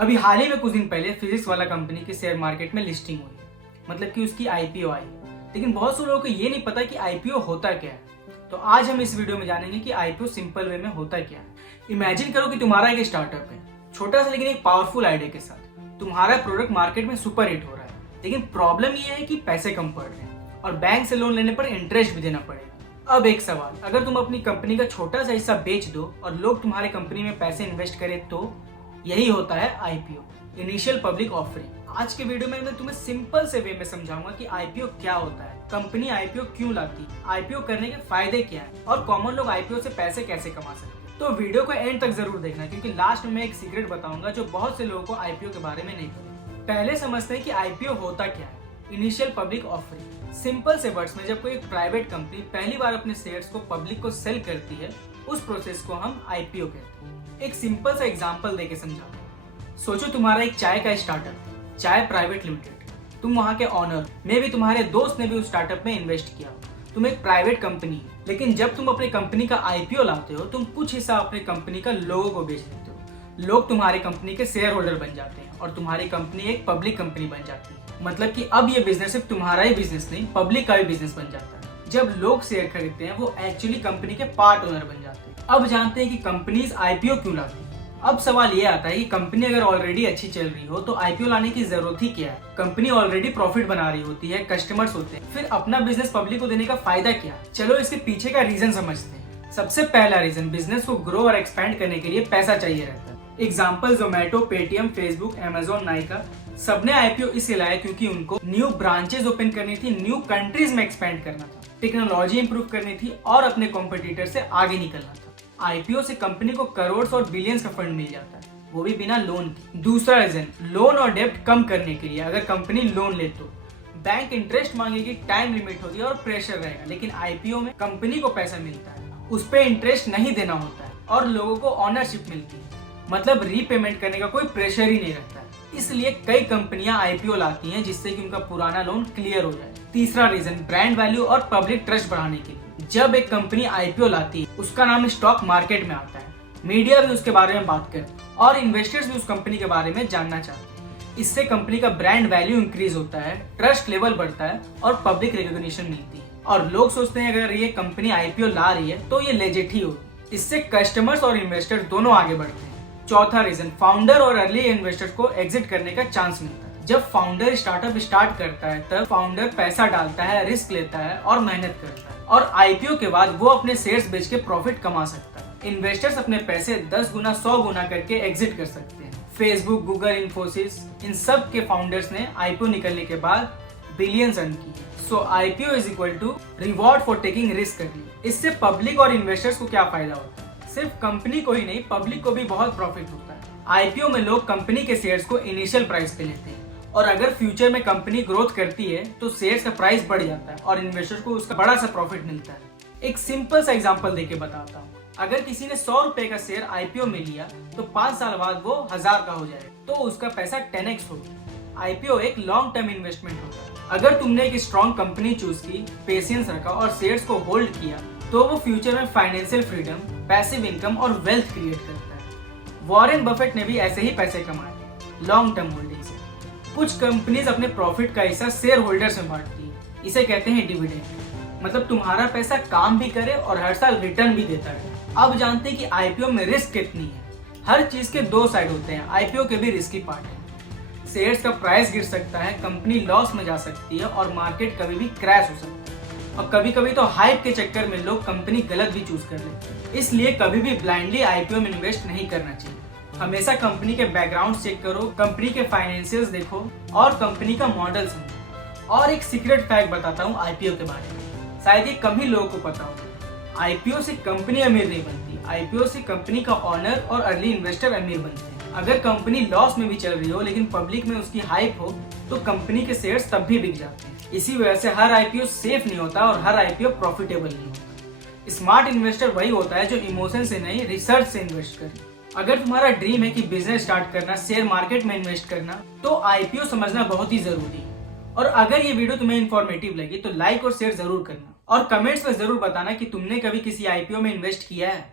अभी हाल ही में कुछ दिन पहले फिजिक्स वाला कंपनी की शेयर मार्केट में लिस्टिंग हुई है, मतलब कि उसकी आईपीओ आई है। लेकिन बहुत से लोगों को ये नहीं पता कि आईपीओ होता क्या है। तो आज हम इस वीडियो में जानेंगे कि आईपीओ सिंपल वे में होता क्या है। इमेजिन करो कि तुम्हारा एक स्टार्टअप है, छोटा सा लेकिन एक पावरफुल आइडिया के साथ। तुम्हारा प्रोडक्ट मार्केट में सुपर हिट हो रहा है, लेकिन प्रॉब्लम ये है कि पैसे कम पड़ रहे हैं और बैंक से लोन लेने पर इंटरेस्ट भी देना पड़ेगा। अब एक सवाल, अगर तुम अपनी कंपनी का छोटा सा हिस्सा बेच दो और लोग तुम्हारे कंपनी में पैसे इन्वेस्ट करें तो यही होता है आईपीओ, इनिशियल पब्लिक ऑफरिंग। आज के वीडियो में मैं तुम्हें सिंपल से वे में समझाऊंगा कि आईपीओ क्या होता है, कंपनी आईपीओ क्यों लाती है, आईपीओ करने के फायदे क्या हैं और कॉमन लोग आईपीओ से पैसे कैसे कमा सकते हैं। तो वीडियो को एंड तक जरूर देखना, क्योंकि लास्ट में मैं एक सीक्रेट बताऊंगा जो बहुत से लोगों को आईपीओ के बारे में नहीं पता। पहले समझते हैं कि आईपीओ होता क्या है। इनिशियल पब्लिक ऑफरिंग, सिंपल से वर्ड्स में जब कोई एक प्राइवेट कंपनी पहली बार अपने शेयर्स को पब्लिक को सेल करती है, उस प्रोसेस को हम आईपीओ कहते हैं। एक सिंपल सा एग्जांपल देके समझाऊंगा। सोचो तुम्हारा एक चाय का स्टार्टअप, चाय प्राइवेट लिमिटेड। तुम वहां के ऑनर, मे भी तुम्हारे दोस्त ने भी उस स्टार्टअप में इन्वेस्ट किया। तुम एक प्राइवेट कंपनी है, लेकिन जब तुम अपनी कंपनी का आईपीओ लाते हो, तुम कुछ हिस्सा अपनी कंपनी का लोगों को बेच देते हो। लोग तुम्हारी कंपनी के शेयर होल्डर बन जाते हैं और तुम्हारी कंपनी एक पब्लिक कंपनी बन जाती है। मतलब कि अब ये बिजनेस सिर्फ तुम्हारा ही बिजनेस नहीं, पब्लिक का भी बिजनेस बन जाता है। जब लोग शेयर खरीदते हैं, वो एक्चुअली कंपनी के पार्ट ओनर बन जाते हैं। अब जानते हैं कि कंपनीज आईपीओ क्यों लाती है। अब सवाल ये आता है कि कंपनी अगर ऑलरेडी अच्छी चल रही हो तो आईपीओ लाने की जरूरत ही क्या है। कंपनी ऑलरेडी प्रॉफिट बना रही होती है, कस्टमर्स होते हैं, फिर अपना बिजनेस पब्लिक को देने का फायदा क्या। चलो इसके पीछे का रीजन समझते हैं। सबसे पहला रीजन, बिजनेस को ग्रो और एक्सपैंड करने के लिए पैसा चाहिए रहता है। Example Zomato, Paytm, Facebook, Amazon, Nykaa, सबने आईपीओ इसलिए लाया क्योंकि उनको न्यू ब्रांचेस ओपन करनी थी, न्यू कंट्रीज में एक्सपैंड करना था, टेक्नोलॉजी इंप्रूव करनी थी और अपने कॉम्पिटिटर से आगे निकलना था। आईपीओ से कंपनी को करोड़ और बिलियंस का फंड मिल जाता है, वो भी बिना लोन के। दूसरा रीजन, लोन और डेब्ट कम करने के लिए। अगर कंपनी लोन ले तो बैंक इंटरेस्ट मांगेगी, टाइम लिमिट होगी और प्रेशर रहेगा। लेकिन आईपीओ में कंपनी को पैसा मिलता है, उस पर इंटरेस्ट नहीं देना होता है और लोगों को ऑनरशिप मिलती है, मतलब रीपेमेंट करने का कोई प्रेशर ही नहीं रहता है। इसलिए कई कंपनियां आईपीओ लाती हैं जिससे कि उनका पुराना लोन क्लियर हो जाए। तीसरा रीजन, ब्रांड वैल्यू और पब्लिक ट्रस्ट बढ़ाने के लिए। जब एक कंपनी आईपीओ लाती है, उसका नाम स्टॉक मार्केट में आता है, मीडिया भी उसके बारे में बात करती है और इन्वेस्टर्स भी उस कंपनी के बारे में जानना चाहते हैं। इससे कंपनी का ब्रांड वैल्यू इंक्रीज होता है, ट्रस्ट लेवल बढ़ता है और पब्लिक रिकॉग्निशन मिलती है। और लोग सोचते हैं अगर ये कंपनी आईपीओ ला रही है तो ये लेजिट ही होगी। इससे कस्टमर्स और इन्वेस्टर्स दोनों आगे बढ़ते हैं। चौथा रीजन, फाउंडर और अर्ली इन्वेस्टर्स को एग्जिट करने का चांस मिलता है। जब फाउंडर स्टार्टअप स्टार्ट करता है, तब फाउंडर पैसा डालता है, रिस्क लेता है और मेहनत करता है, और आईपीओ के बाद वो अपने शेयर्स बेच के प्रॉफिट कमा सकता है। इन्वेस्टर्स अपने पैसे 10 गुना 100 गुना करके एग्जिट कर सकते हैं। फेसबुक, गूगल, इन्फोसिस, इन सब के फाउंडर्स ने आईपीओ निकलने के बाद बिलियंस अर्न किए। So IPO is equal to reward for taking risk early. इससे पब्लिक और इन्वेस्टर्स को क्या फायदा होता है? सिर्फ कंपनी को ही नहीं, पब्लिक को भी बहुत प्रॉफिट होता है। आईपीओ में लोग कंपनी के शेयर्स को इनिशियल प्राइस पे लेते हैं, और अगर फ्यूचर में कंपनी ग्रोथ करती है तो शेयर्स का प्राइस बढ़ जाता है और इन्वेस्टर्स को उसका बड़ा सा प्रॉफिट मिलता है। एक सिंपल सा एग्जांपल देके बताता हूँ। अगर किसी ने 100 रुपए का शेयर आईपीओ में लिया तो 5 साल बाद वो 1000 का हो जाएगा, तो उसका पैसा 10x होगा। आईपीओ एक लॉन्ग टर्म इन्वेस्टमेंट होता है। अगर तुमने एक स्ट्रॉन्ग कंपनी चूज की, पेशेंस रखा और शेयर्स को होल्ड किया, तो वो फ्यूचर में फाइनेंशियल फ्रीडम, पैसिव इनकम और वेल्थ क्रिएट करता है। वॉरेन बफेट ने भी ऐसे ही पैसे कमाए, लॉन्ग टर्म होल्डिंग से। कुछ कंपनीज अपने प्रॉफिट का हिस्सा शेयर होल्डर्स में बांटती है, इसे कहते हैं डिविडेंड। मतलब तुम्हारा पैसा काम भी करे और हर साल रिटर्न भी देता है। अब जानते हैं कि आईपीओ में रिस्क कितनी है। हर चीज के दो साइड होते हैं, आईपीओ के भी रिस्की पार्ट है। शेयर्स का प्राइस गिर सकता है, कंपनी लॉस में जा सकती है और मार्केट कभी भी क्रैश हो सकता है। और कभी कभी तो हाइप के चक्कर में लोग कंपनी गलत भी चूज कर लेते हैं। इसलिए कभी भी ब्लाइंडली आईपीओ में इन्वेस्ट नहीं करना चाहिए। हमेशा कंपनी के बैकग्राउंड चेक करो, कंपनी के फाइनेंशियल्स देखो और कंपनी का मॉडल समझो। और एक सीक्रेट फैक्ट बताता हूँ आईपीओ के बारे में, शायद ये कम ही लोगों को पता हो। आईपीओ से कंपनी अमीर नहीं बनती, आईपीओ से कंपनी का ऑनर और अर्ली इन्वेस्टर अमीर बनते हैं। अगर कंपनी लॉस में भी चल रही हो लेकिन पब्लिक में उसकी हाइप हो, तो कंपनी के शेयर्स तब भी बिक जाते हैं। इसी वजह से हर आईपीओ सेफ नहीं होता और हर आईपीओ प्रॉफिटेबल नहीं होता। स्मार्ट इन्वेस्टर वही होता है जो इमोशन से नहीं, रिसर्च से इन्वेस्ट करे। अगर तुम्हारा ड्रीम है कि बिजनेस स्टार्ट करना, शेयर मार्केट में इन्वेस्ट करना, तो आईपीओ समझना बहुत ही जरूरी है। और अगर ये वीडियो तुम्हें इन्फॉर्मेटिव लगी तो लाइक और शेयर जरूर करना और कमेंट्स में जरूर बताना कि तुमने कभी किसी आईपीओ में इन्वेस्ट किया है।